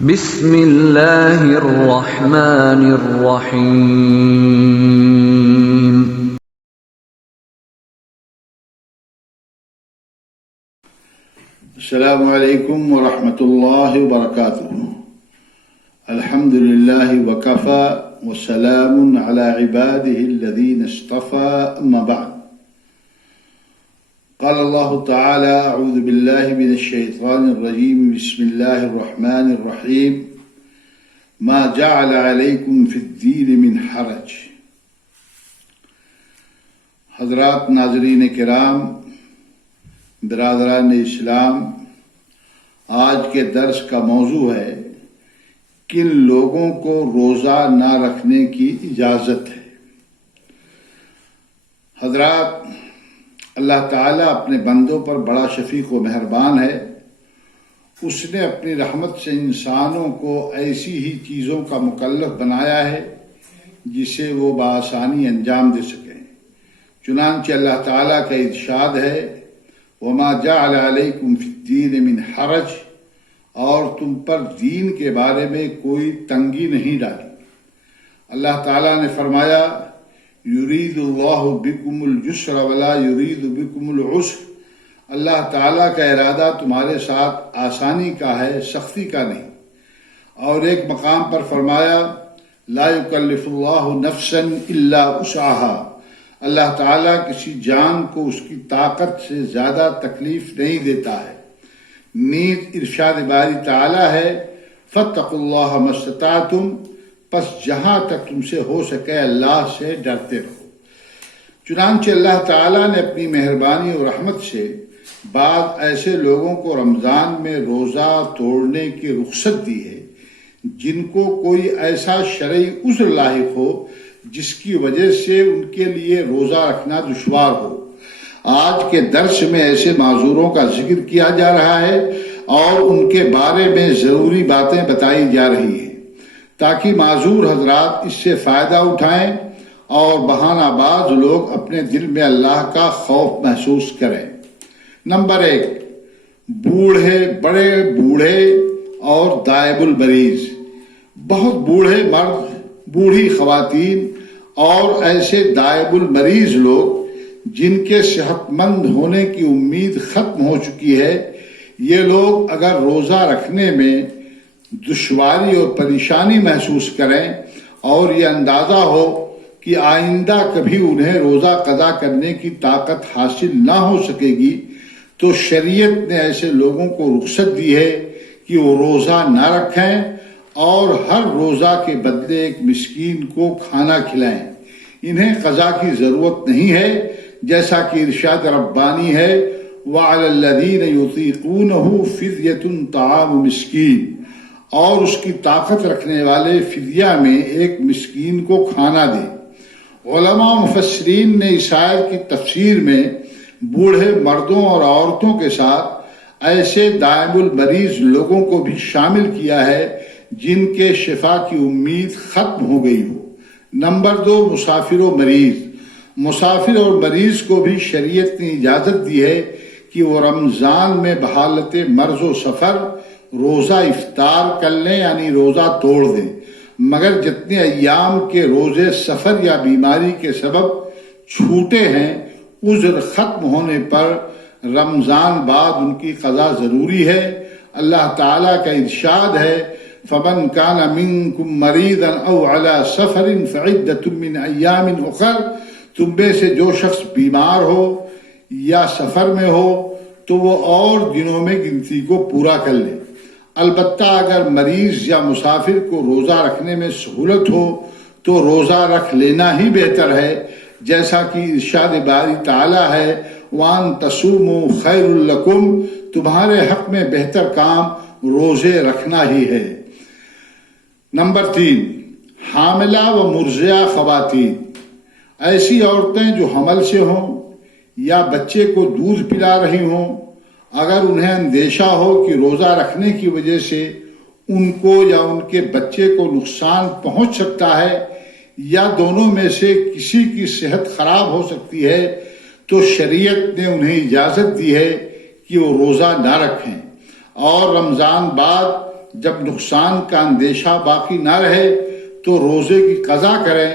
بسم اللہ الرحمن الرحیم۔ السلام علیکم ورحمۃ اللہ وبرکاتہ۔ الحمد للہ وکفی وسلام علی عبادہ الذین اصطفی، اما بعد۔ قال اللہ تعالی اعوذ باللہ من الشیطان الرجیم، بسم اللہ الرحمن الرحیم، ما جعل علیکم فی الدین من حرج۔ حضرات ناظرین کرام، برادران اسلام، آج کے درس کا موضوع ہے کن لوگوں کو روزہ نہ رکھنے کی اجازت ہے۔ حضرات، اللہ تعالیٰ اپنے بندوں پر بڑا شفیق و مہربان ہے۔ اس نے اپنی رحمت سے انسانوں کو ایسی ہی چیزوں کا مکلف بنایا ہے جسے وہ بآسانی انجام دے سکیں۔ چنانچہ اللہ تعالیٰ کا ارشاد ہے، وما جعل علیکم فی الدین من حرج، اور تم پر دین کے بارے میں کوئی تنگی نہیں ڈالی۔ اللہ تعالیٰ نے فرمایا، یرید اللہ بکم الجسر ولا یرید بکم العسر۔ اللہ تعالیٰ کا ارادہ تمہارے ساتھ آسانی کا ہے، سختی کا نہیں۔ اور ایک مقام پر فرمایا، لا یکلف اللہ نفسا الا وسعها۔ اللہ تعالیٰ کسی جان کو اس کی طاقت سے زیادہ تکلیف نہیں دیتا ہے۔ نیز ارشاد باری تعالیٰ ہے، فاتقوا اللہ ما استطعتم، پس جہاں تک تم سے ہو سکے اللہ سے ڈرتے رہو۔ چنانچہ اللہ تعالیٰ نے اپنی مہربانی اور رحمت سے بعض ایسے لوگوں کو رمضان میں روزہ توڑنے کی رخصت دی ہے جن کو کوئی ایسا شرعی عذر لاحق ہو جس کی وجہ سے ان کے لیے روزہ رکھنا دشوار ہو۔ آج کے درس میں ایسے معذوروں کا ذکر کیا جا رہا ہے اور ان کے بارے میں ضروری باتیں بتائی جا رہی ہیں تاکہ معذور حضرات اس سے فائدہ اٹھائیں اور بہانہ باز لوگ اپنے دل میں اللہ کا خوف محسوس کریں۔ نمبر 1، بوڑھے، بڑے بوڑھے اور دائب المریض۔ بہت بوڑھے مرد، بوڑھی خواتین اور ایسے دائب المریض لوگ جن کے صحت مند ہونے کی امید ختم ہو چکی ہے، یہ لوگ اگر روزہ رکھنے میں دشواری اور پریشانی محسوس کریں اور یہ اندازہ ہو کہ آئندہ کبھی انہیں روزہ قضا کرنے کی طاقت حاصل نہ ہو سکے گی، تو شریعت نے ایسے لوگوں کو رخصت دی ہے کہ وہ روزہ نہ رکھیں اور ہر روزہ کے بدلے ایک مسکین کو کھانا کھلائیں۔ انہیں قضا کی ضرورت نہیں ہے، جیسا کہ ارشاد ربانی ہے، وَعَلَى الَّذِينَ يُطِيقُونَهُ فِدْيَةٌ طَعَامُ مِسْكِينٍ، اور اس کی طاقت رکھنے والے فدیہ میں ایک مسکین کو کھانا دیں۔ علماء مفسرین نے اس آیت کی تفسیر میں بوڑھے مردوں اور عورتوں کے ساتھ ایسے دائم المریض لوگوں کو بھی شامل کیا ہے جن کے شفا کی امید ختم ہو گئی ہو۔ نمبر 2، مسافر و مریض۔ مسافر اور مریض کو بھی شریعت نے اجازت دی ہے کہ وہ رمضان میں بحالت مرض و سفر روزہ افطار کر لیں، یعنی روزہ توڑ دیں، مگر جتنے ایام کے روزے سفر یا بیماری کے سبب چھوٹے ہیں، عذر ختم ہونے پر رمضان بعد ان کی قضا ضروری ہے۔ اللہ تعالیٰ کا ارشاد ہے، فَمَنْ كَانَ مِنْكُمْ مَرِيضًا أَوْ عَلَى سَفَرٍ فَعِدَّةٌ مِّنْ أَيَّامٍ أُخَرَ۔ تم میں سے جو شخص بیمار ہو یا سفر میں ہو تو وہ اور دنوں میں گنتی کو پورا کر لے۔ البتہ اگر مریض یا مسافر کو روزہ رکھنے میں سہولت ہو تو روزہ رکھ لینا ہی بہتر ہے، جیسا کہ ارشاد باری تعالیٰ ہے، وَأَن تَصُومُوا خَيْرٌ لَكُمْ، تمہارے حق میں بہتر کام روزے رکھنا ہی ہے۔ نمبر 3، حاملہ و مرضعہ خواتین۔ ایسی عورتیں جو حمل سے ہوں یا بچے کو دودھ پلا رہی ہوں، اگر انہیں اندیشہ ہو کہ روزہ رکھنے کی وجہ سے ان کو یا ان کے بچے کو نقصان پہنچ سکتا ہے یا دونوں میں سے کسی کی صحت خراب ہو سکتی ہے، تو شریعت نے انہیں اجازت دی ہے کہ وہ روزہ نہ رکھیں اور رمضان بعد جب نقصان کا اندیشہ باقی نہ رہے تو روزے کی قضا کریں،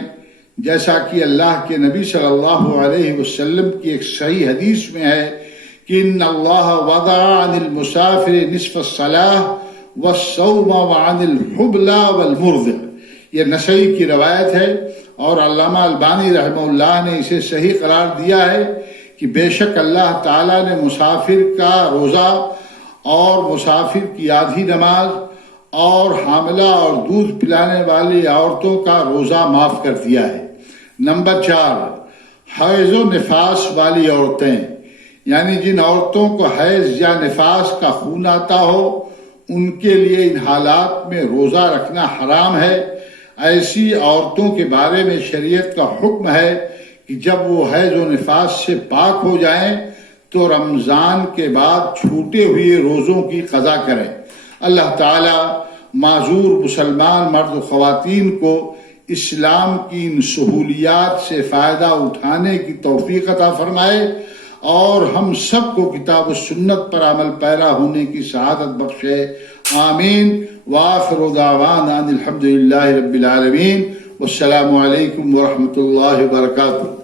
جیسا کہ اللہ کے نبی صلی اللہ علیہ وسلم کی ایک صحیح حدیث میں ہے کہ ان اللہ وضع عن المسافر نصف الصلاة والصوم وعن الحبلى والمرضع. یہ نسائی کی روایت ہے اور علامہ البانی رحمہ اللہ نے اسے صحیح قرار دیا ہے کہ بے شک اللہ تعالیٰ نے مسافر کا روزہ اور مسافر کی آدھی نماز اور حاملہ اور دودھ پلانے والی عورتوں کا روزہ معاف کر دیا ہے. نمبر 4، حیض و نفاس والی عورتیں، یعنی جن عورتوں کو حیض یا نفاس کا خون آتا ہو ان کے لیے ان حالات میں روزہ رکھنا حرام ہے. ایسی عورتوں کے بارے میں شریعت کا حکم ہے کہ جب وہ حیض و نفاس سے پاک ہو جائیں تو رمضان کے بعد چھوٹے ہوئے روزوں کی قضا کریں. اللہ تعالی معذور مسلمان مرد و خواتین کو اسلام کی ان سہولیات سے فائدہ اٹھانے کی توفیق عطا فرمائے اور ہم سب کو کتاب و سنت پر عمل پیرا ہونے کی سعادت بخشے. آمین. وآخر دعوانا الحمد للہ رب العالمین. والسلام علیکم ورحمۃ اللہ وبرکاتہ.